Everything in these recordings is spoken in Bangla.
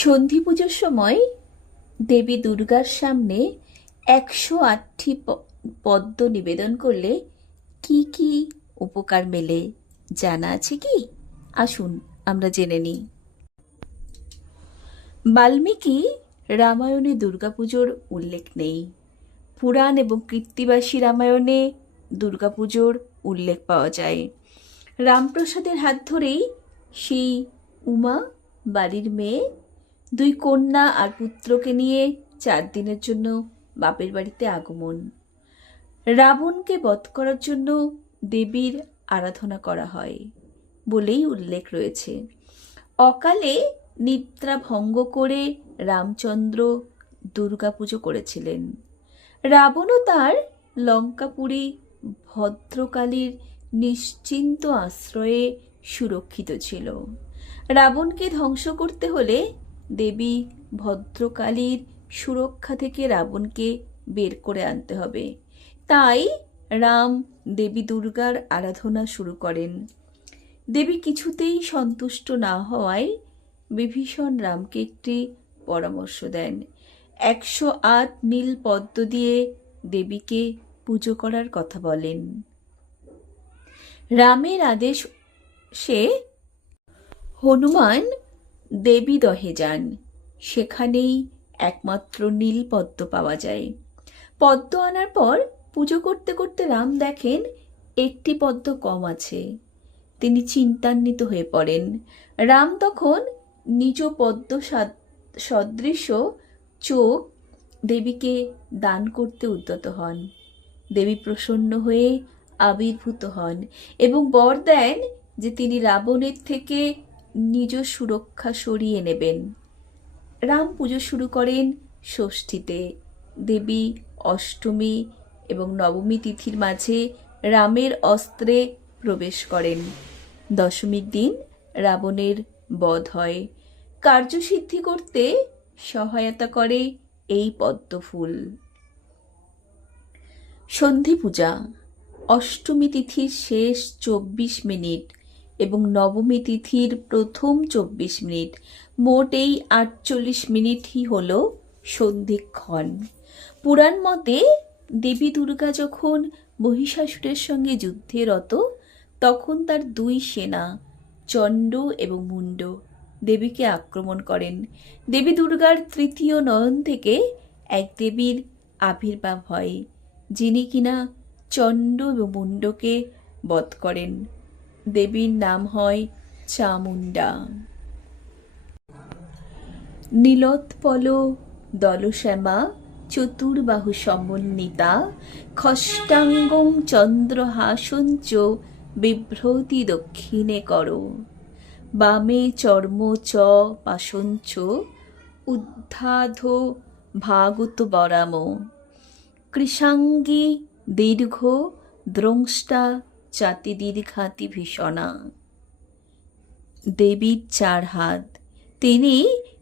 সন্ধি পুজোর সময় দেবী দুর্গার সামনে একশো আটটি পদ্ম নিবেদন করলে কি কি উপকার মেলে জানা আছে কি? আসুন, আমরা জেনে নিই। বাল্মীকি রামায়ণে দুর্গাপুজোর উল্লেখ নেই। পুরাণ এবং কৃত্তিবাসী রামায়ণে দুর্গাপুজোর উল্লেখ পাওয়া যায়। রামপ্রসাদের হাত ধরেই সেই উমা বাড়ির মেয়ে দুই কন্যা আর পুত্রকে নিয়ে চার দিনের জন্য বাপের বাড়িতে আগমন। রাবণকে বধ করার জন্য দেবীর আরাধনা করা হয় বলেই উল্লেখ রয়েছে। অকালে নিদ্রা ভঙ্গ করে রামচন্দ্র দুর্গাপুজো করেছিলেন। রাবণও তার লঙ্কাপুরী ভদ্রকালীর নিশ্চিন্ত আশ্রয়ে সুরক্ষিত ছিল। রাবণকে ধ্বংস করতে হলে দেবী ভদ্রকালীর সুরক্ষা থেকে রাবণকে বের করে আনতে হবে। তাই রাম দেবী দুর্গার আরাধনা শুরু করেন। দেবী কিছুতেই সন্তুষ্ট না হওয়ায় বিভীষণ রামকে একটি পরামর্শ দেন। একশো আট নীল পদ্ম দিয়ে দেবীকে পুজো করার কথা বলেন। রামের আদেশ সে হনুমান দেবী দহে যান। সেখানেই একমাত্র নীল পদ্ম পাওয়া যায়। পদ্ম আনার পর পুজো করতে করতে রাম দেখেন একটি পদ্ম কম আছে। তিনি চিন্তান্বিত হয়ে পড়েন। রাম তখন নিজ পদ্ম সাদ- সদৃশ চোখ দেবীকে দান করতে উদ্যত হন। দেবী প্রসন্ন হয়ে আবির্ভূত হন এবং বর দেন যে তিনি রাবণের থেকে নিজ সুরক্ষা সরিয়ে নেবেন। রাম পুজো শুরু করেন ষষ্ঠীতে। দেবী অষ্টমী এবং নবমী তিথির মাঝে রামের অস্ত্রে প্রবেশ করেন। দশমীর দিন রাবণের বধ হয়। কার্যসিদ্ধি করতে সহায়তা করে এই পদ্মফুল। সন্ধি পূজা। অষ্টমী তিথির শেষ চব্বিশ মিনিট এবং নবমী তিথির প্রথম চব্বিশ মিনিট। মোট এই আটচল্লিশ মিনিটই হল সন্ধিক্ষণ। পুরাণ মতে দেবী দুর্গা যখন মহিষাসুরের সঙ্গে যুদ্ধে রত, তখন তার দুই সেনা, চণ্ড এবং মুন্ড দেবীকে আক্রমণ করেন। দেবী দুর্গার তৃতীয় নয়ন থেকে এক দেবীর আবির্ভাব হয়, যিনি কিনা চণ্ড এবং মুন্ডকে বধ করেন। দেবীর নাম হয় চামুণ্ডা। নীলোৎপল দলশ্যামা চতুর্বাহু সমন্বিতা খষ্টাঙ্গং চন্দ্রহাসঞ্চ বিভ্রতি দক্ষিণে কর। বামে চর্ম চ পাশঞ্চ উদ্ধাধ ভাগত বরাম। কৃষাঙ্গী দীর্ঘ দ্রংষ্টা চাতি দীর্ঘাতি ভীষণা। দেবীর চার হাত, তিনি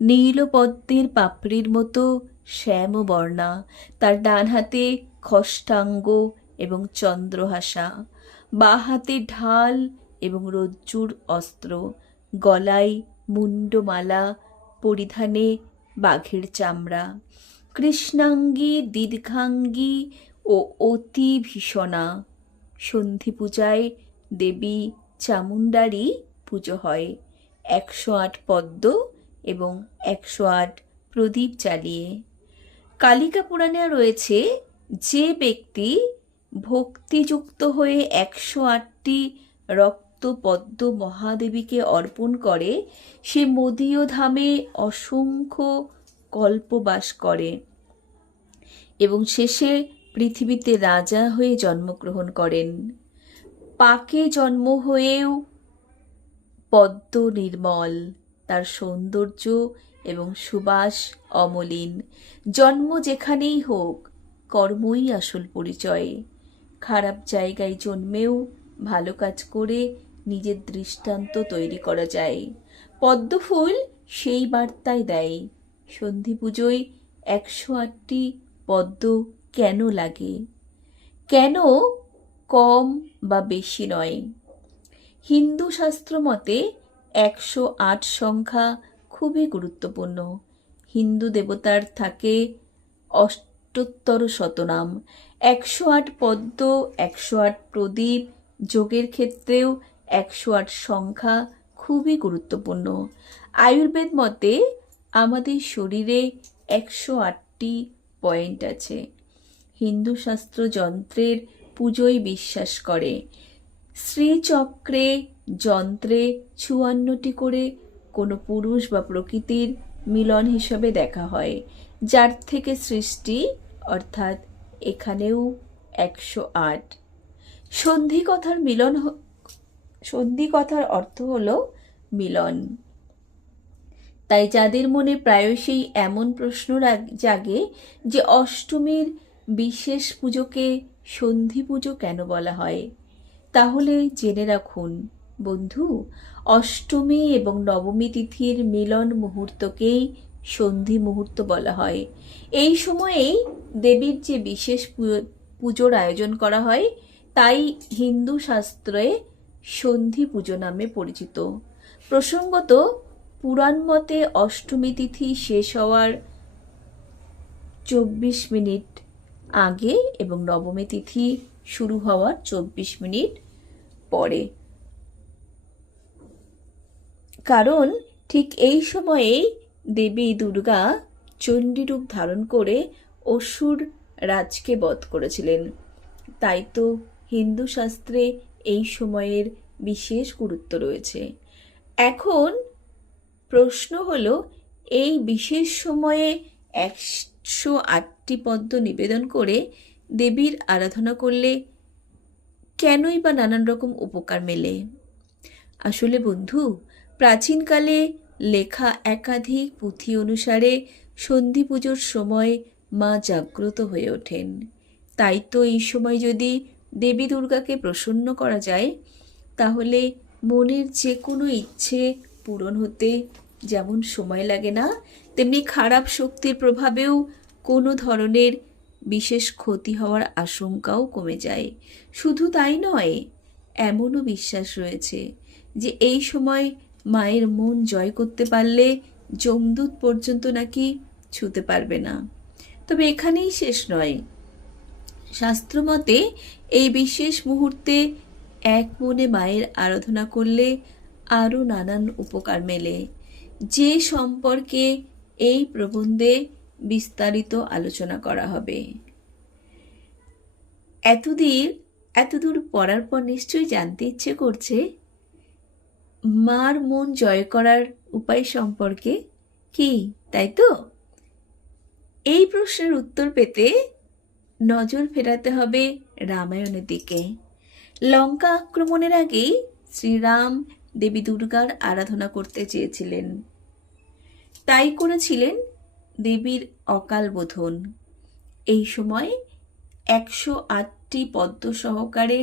নীলপদ্মের পাপড়ির মতো শ্যামবর্ণা, তার ডান হাতে খষ্টাঙ্গ এবং চন্দ্রহাসা, বা হাতে ঢাল এবং রজ্জুর অস্ত্র, গলায় মুন্ডমালা পরিধানে বাঘের চামড়া, কৃষ্ণাঙ্গী, দীর্ঘাঙ্গী ও অতি ভীষণা। সন্ধি পূজায় দেবী চামুণ্ডারই পুজো হয়। একশো আট পদ্ম এবং একশো আট প্রদীপ জ্বালিয়ে। কালিকা পুরাণে রয়েছে, যে ব্যক্তি ভক্তিযুক্ত হয়ে একশো আটটি রক্ত পদ্ম মহাদেবীকে অর্পণ করে, সে মদীয় ধামে অসংখ্য কল্পবাস করে। এবং শেষে পৃথিবীতে রাজা হয়ে জন্মগ্রহণ করেন। পাকে জন্ম হয়েও পদ্ম নির্মল তার সৌন্দর্য এবং সুবাস অমলিন। জন্ম যেখানেই হোক, কর্মই আসল পরিচয়। খারাপ জায়গায় জন্মেও ভালো কাজ করে নিজের দৃষ্টান্ত তৈরি করা যায়। পদ্মফুল সেই বার্তায় দেয়, সন্ধি পুজোয় একশো আটটি পদ্ম কেন লাগে? কেন কম বা বেশি নয়? হিন্দু শাস্ত্র মতে একশো আট সংখ্যা খুবই গুরুত্বপূর্ণ। হিন্দু দেবতার থাকে অষ্টোত্তর শতনাম। একশো আট পদ্ম, একশো আট প্রদীপ যোগের ক্ষেত্রেও একশো আট সংখ্যা খুবই গুরুত্বপূর্ণ। আয়ুর্বেদ মতে আমাদের শরীরে একশো আটটি পয়েন্ট আছে। হিন্দু শাস্ত্র যন্ত্রের পুজোয় বিশ্বাস করে। শ্রীচক্রে যন্ত্রে চুয়ান্নটি করে কোনো পুরুষ বা প্রকৃতির মিলন হিসাবে দেখা হয়, যার থেকে সৃষ্টি অর্থাৎ এখানেও একশো আট। সন্ধি কথার মিলন সন্ধি কথার অর্থ হলো মিলন। তাই যাদের মনে প্রায়শই এমন প্রশ্ন জাগে যে অষ্টমীর বিশেষ পুজোকে সন্ধি পুজো কেন বলা হয়? তাহলে জেনে রাখুন, বন্ধু, অষ্টমী এবং নবমী তিথির মিলন মুহূর্তকেই সন্ধি মুহূর্ত বলা হয়। এই সময়েই দেবীর যে বিশেষ পুজোর আয়োজন করা হয়, তাই হিন্দু শাস্ত্রে সন্ধি পুজো নামে পরিচিত। প্রসঙ্গত, পুরাণ মতে অষ্টমী তিথি শেষ হওয়ার চব্বিশ মিনিট আগে এবং নবমী তিথি শুরু হওয়ার চব্বিশ মিনিট পরে। কারণ ঠিক এই সময়েই দেবী দুর্গা চণ্ডীরূপ ধারণ করে অসুর রাজকে বধ করেছিলেন। তাই তো হিন্দু শাস্ত্রে এই সময়ের বিশেষ গুরুত্ব রয়েছে। এখন প্রশ্ন হলো, এই বিশেষ সময়ে একশো আটটি পদ্ম নিবেদন করে দেবীর আরাধনা করলে কেনই বা নানান রকম উপকার মেলে? আসলে বন্ধু, প্রাচীনকালে লেখা একাধিক পুঁথি অনুসারে সন্ধি পুজোর সময় মা জাগ্রত হয়ে ওঠেন। তাই তো এই সময় যদি দেবী দুর্গাকে প্রসন্ন করা যায়, তাহলে মনের যে কোনো ইচ্ছে পূরণ হতে যেমন সময় লাগে না তেমনি খারাপ শক্তির প্রভাবেও কোনো ধরনের বিশেষ ক্ষতি হওয়ার আশঙ্কাও কমে যায়। শুধু তাই নয়, এমনও বিশ্বাস রয়েছে যে এই সময় মায়ের মন জয় করতে পারলে যমদূত পর্যন্ত নাকি ছুতে পারবে না। তবে এখানেই শেষ নয়। শাস্ত্রমতে এই বিশেষ মুহূর্তে এক মনে মায়ের আরাধনা করলে আরও নানান উপকার মেলে। যে সম্পর্কে এই প্রবন্ধে বিস্তারিত আলোচনা করা হবে। এতদিন, এতদূর পড়ার পর নিশ্চয়ই জানতে ইচ্ছে করছে, মার মন জয় করার উপায় সম্পর্কে কি, তাই তো? এই প্রশ্নের উত্তর পেতে নজর ফেরাতে হবে রামায়ণের দিকে। লঙ্কা আক্রমণের আগেই শ্রীরাম দেবী দুর্গার আরাধনা করতে চেয়েছিলেন। তাই করেছিলেন দেবীর অকাল বোধন। এই সময় একশো আটটি পদ্ম সহকারে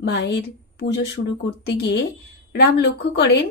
মায়ের পুজো শুরু করতে গিয়ে রাম লক্ষ্য করেন,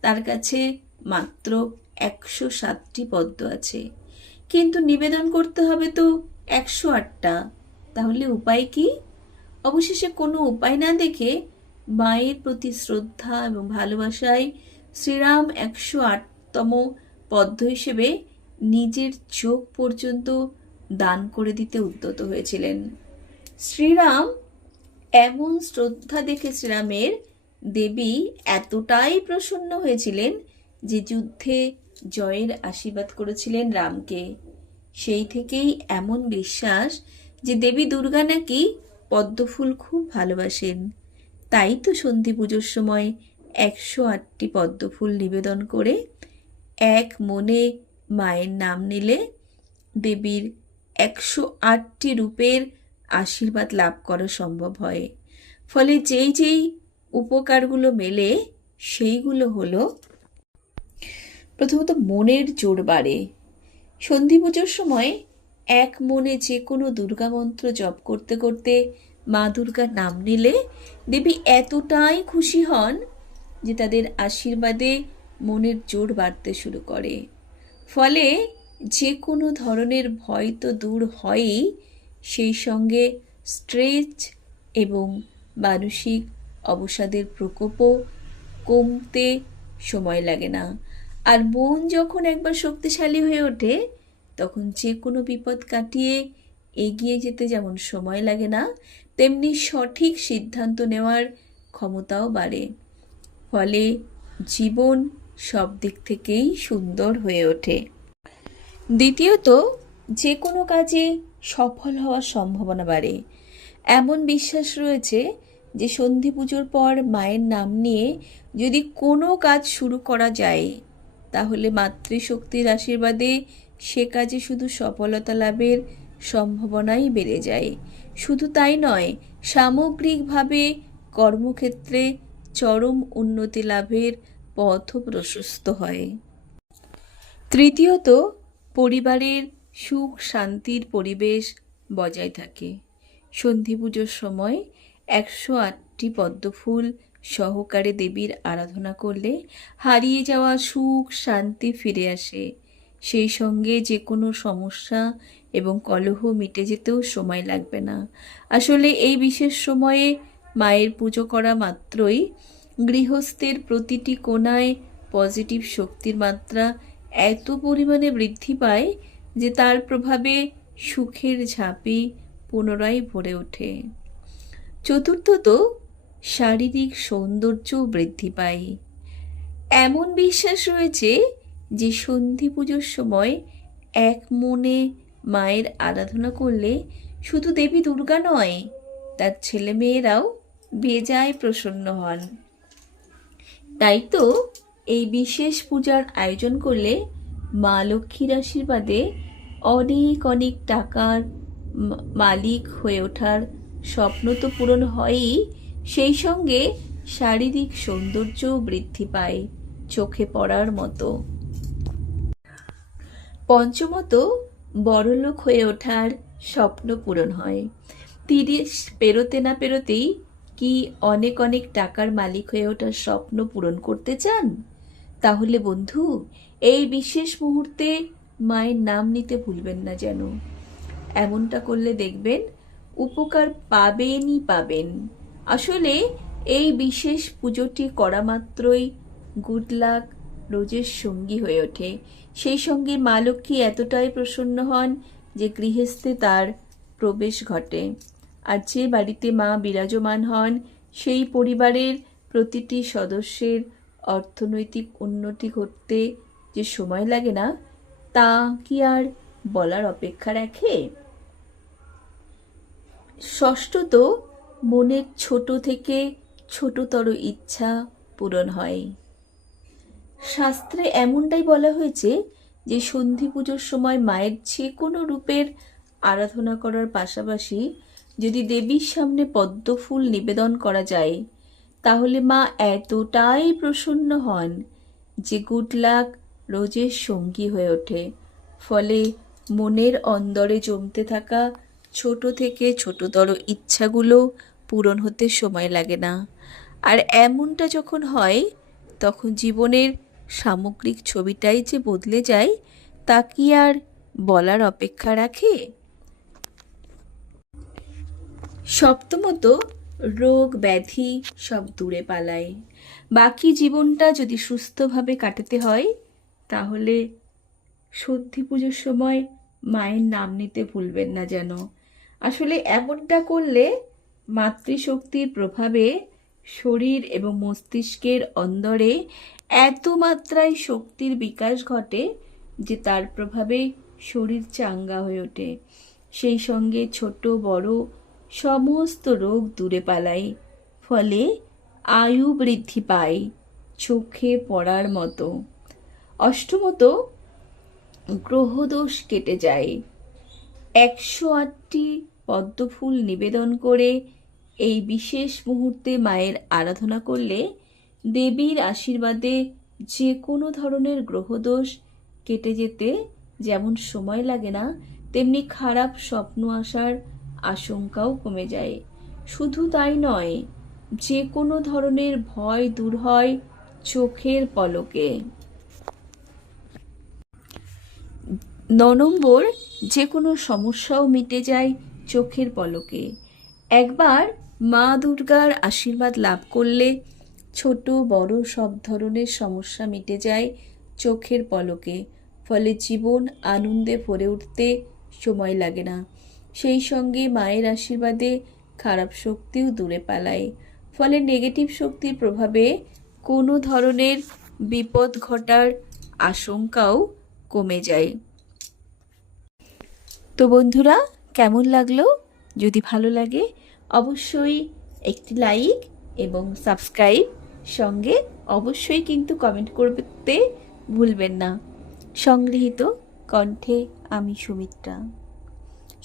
তার কাছে মাত্র একশো সাতটি পদ্ম আছে। কিন্তু নিবেদন করতে হবে তো একশো আটটা। তাহলে উপায় কি? অবশেষে কোনো উপায় না দেখে মায়ের প্রতি শ্রদ্ধা এবং ভালোবাসায় শ্রীরাম একশো আটতম পদ্ম হিসেবে নিজের চোখ পর্যন্ত দান করে দিতে উদ্যত হয়েছিলেন। শ্রীরাম এমন শ্রদ্ধা দেখে শ্রীরামের দেবী এতটাই প্রসন্ন হয়েছিলেন যে যুদ্ধে জয়ের আশীর্বাদ করেছিলেন রামকে। সেই থেকেই এমন বিশ্বাস যে দেবী দুর্গা নাকি পদ্মফুল খুব ভালোবাসেন। তাই তো সন্ধি পুজোর সময় একশো আটটি পদ্মফুল নিবেদন করে এক মনে মায়ের নাম নিলে দেবীর একশো আটটি রূপের আশীর্বাদ লাভ করা সম্ভব হয়। ফলে যেই যেই উপকারগুলো মেলে, সেইগুলো হলো প্রথমত মনের জোর বাড়ে। সন্ধি পুজোর সময় এক মনে যে কোনো দুর্গা মন্ত্র জপ করতে করতে মা দুর্গার নাম নিলে দেবী এতটাই খুশি হন যে তাদের আশীর্বাদে মনের জোর বাড়তে শুরু করে। ফলে যে কোনো ধরনের ভয় তো দূর হয়ই, সেই সঙ্গে স্ট্রেচ এবং মানসিক অবসাদের প্রকোপও কমতে সময় লাগে না। আর মন যখন একবার শক্তিশালী হয়ে ওঠে, তখন যে কোনো বিপদ কাটিয়ে এগিয়ে যেতে যেমন সময় লাগে না, তেমনি সঠিক সিদ্ধান্ত নেওয়ার ক্ষমতাও বাড়ে। ফলে জীবন সব দিক থেকেই সুন্দর হয়ে ওঠে। দ্বিতীয়ত, যে কোনো কাজে সফল হওয়ার সম্ভাবনা বাড়ে। এমন বিশ্বাস রয়েছে যে সন্ধি পুজোর পর মায়ের নাম নিয়ে যদি কোনো কাজ শুরু করা যায়, তাহলে মাতৃশক্তির আশীর্বাদে সে কাজে শুধু সফলতা লাভের সম্ভাবনাই বেড়ে যায়। শুধু তাই নয়, সামগ্রিকভাবে কর্মক্ষেত্রে চরম উন্নতি লাভের পথও প্রশস্ত হয়। তৃতীয়ত, পরিবারের সুখ শান্তির পরিবেশ বজায় থাকে। সন্ধি পুজোর সময় একশো আটটি পদ্মফুল সহকারে দেবীর আরাধনা করলে হারিয়ে যাওয়া সুখ শান্তি ফিরে আসে। সেই সঙ্গে যে কোনো সমস্যা এবং কলহ মিটে যেতেও সময় লাগবে না। আসলে এই বিশেষ সময়ে মায়ের পুজো করা মাত্রই গৃহস্থের প্রতিটি কোণায় পজিটিভ শক্তির মাত্রা এত পরিমাণে বৃদ্ধি পায় যে তার প্রভাবে সুখের ঝাঁপি পুনরায় ভরে ওঠে। চতুর্থত, শারীরিক সৌন্দর্যও বৃদ্ধি পায়। এমন বিশ্বাস রয়েছে যে সন্ধি পুজোর সময় এক মনে মায়ের আরাধনা করলে শুধু দেবী দুর্গা নয়, তার ছেলেমেয়েরাও বেজায় প্রসন্ন হন। তাই তো এই বিশেষ পূজার আয়োজন করলে মা লক্ষ্মীর আশীর্বাদে অনেক অনেক টাকার মালিক হয়ে ওঠার স্বপ্ন তো পূরণ হয়ই। সেই সঙ্গে শারীরিক সৌন্দর্যও বৃদ্ধি পায় চোখে পড়ার মতো। পঞ্চমত, বড়লোক হয়ে ওঠার স্বপ্ন পূরণ হয়। তিরিশ, পেরোতে না পেরোতেই কি অনেক অনেক টাকার মালিক হয়ে ওঠার স্বপ্ন পূরণ করতে চান? তাহলে বন্ধু, এই বিশেষ মুহূর্তে মায়ের নাম নিতে ভুলবেন না যেন। এমনটা করলে দেখবেন উপকার পাবেনই পাবেন। আসলে এই বিশেষ পুজোটি করা মাত্রই গুড লাক রোজের সঙ্গী হয়ে ওঠে। সেই সঙ্গে মা লক্ষ্মী এতটাই প্রসন্ন হন যে গৃহস্থে তার প্রবেশ ঘটে। আর যে বাড়িতে মা বিরাজমান হন, সেই পরিবারের প্রতিটি সদস্যের অর্থনৈতিক উন্নতি ঘটতে যে সময় লাগে না, তা কি আর বলার অপেক্ষা রাখে? ষষ্ঠত, মনের ছোট থেকে ছোটতর ইচ্ছা পূরণ হয়। শাস্ত্রে এমনটাই বলা হয়েছে যে, সন্ধি পুজোর সময় মায়ের যে কোনো রূপের আরাধনা করার পাশাপাশি যদি দেবীর সামনে পদ্মফুল নিবেদন করা যায়, তাহলে মা এতটাই প্রসন্ন হন যে গুড লাক রোজের সঙ্গী হয়ে ওঠে। ফলে মনের অন্দরে জমতে থাকা ছোট থেকে ছোটতর ইচ্ছাগুলো পূরণ হতে সময় লাগে না। আর এমনটা যখন হয়, তখন জীবনের সামগ্রিক ছবিটাই যে বদলে যায়, তা কি আর বলার অপেক্ষা রাখে? সপ্তমত রোগ, ব্যাধি সব দূরে পালায়। বাকি জীবনটা যদি সুস্থভাবে কাটাতে হয়, তাহলে সন্ধি পুজোর সময় মায়ের নাম নিতে ভুলবেন না যেন। আসলে এমনটা করলে মাতৃশক্তির প্রভাবে শরীর এবং মস্তিষ্কের অন্দরে এত মাত্রায় শক্তির বিকাশ ঘটে যে তার প্রভাবে শরীর চাঙ্গা হয়ে ওঠে। সেই সঙ্গে ছোট, বড় সমস্ত রোগ দূরে পালায়, ফলে আয়ু বৃদ্ধি পায় চোখে পড়ার মতো। অষ্টমত, গ্রহদোষ কেটে যায়। একশো আটটি পদ্মফুল নিবেদন করে এই বিশেষ মুহূর্তে মায়ের আরাধনা করলে দেবীর আশীর্বাদে যে কোনো ধরনের গ্রহদোষ কেটে যেতে যেমন সময় লাগে না, তেমনি খারাপ স্বপ্ন আসার আশঙ্কাও কমে যায়। শুধু তাই নয় যে কোনো ধরনের ভয় দূর হয় চোখের পলকে। ন নম্বর যে কোনো সমস্যাও মিটে যায় চোখের পলকে। একবার মা দুর্গার আশীর্বাদ লাভ করলে ছোট বড় সব ধরনের সমস্যা মিটে যায় চোখের পলকে। ফলে জীবন আনন্দে ভরে উঠতে সময় লাগে না। সেই সঙ্গে মায়ের আশীর্বাদে খারাপ শক্তিও দূরে পালায়। ফলে নেগেটিভ শক্তির প্রভাবে কোনো ধরনের বিপদ ঘটার আশঙ্কাও কমে যায়। তো বন্ধুরা, কেমন লাগল? যদি ভালো লাগে, অবশ্যই একটি লাইক এবং সাবস্ক্রাইব সঙ্গে অবশ্যই কিন্তু কমেন্ট করতে ভুলবেন না। সংগৃহীত কণ্ঠে আমি সুমিত্রা।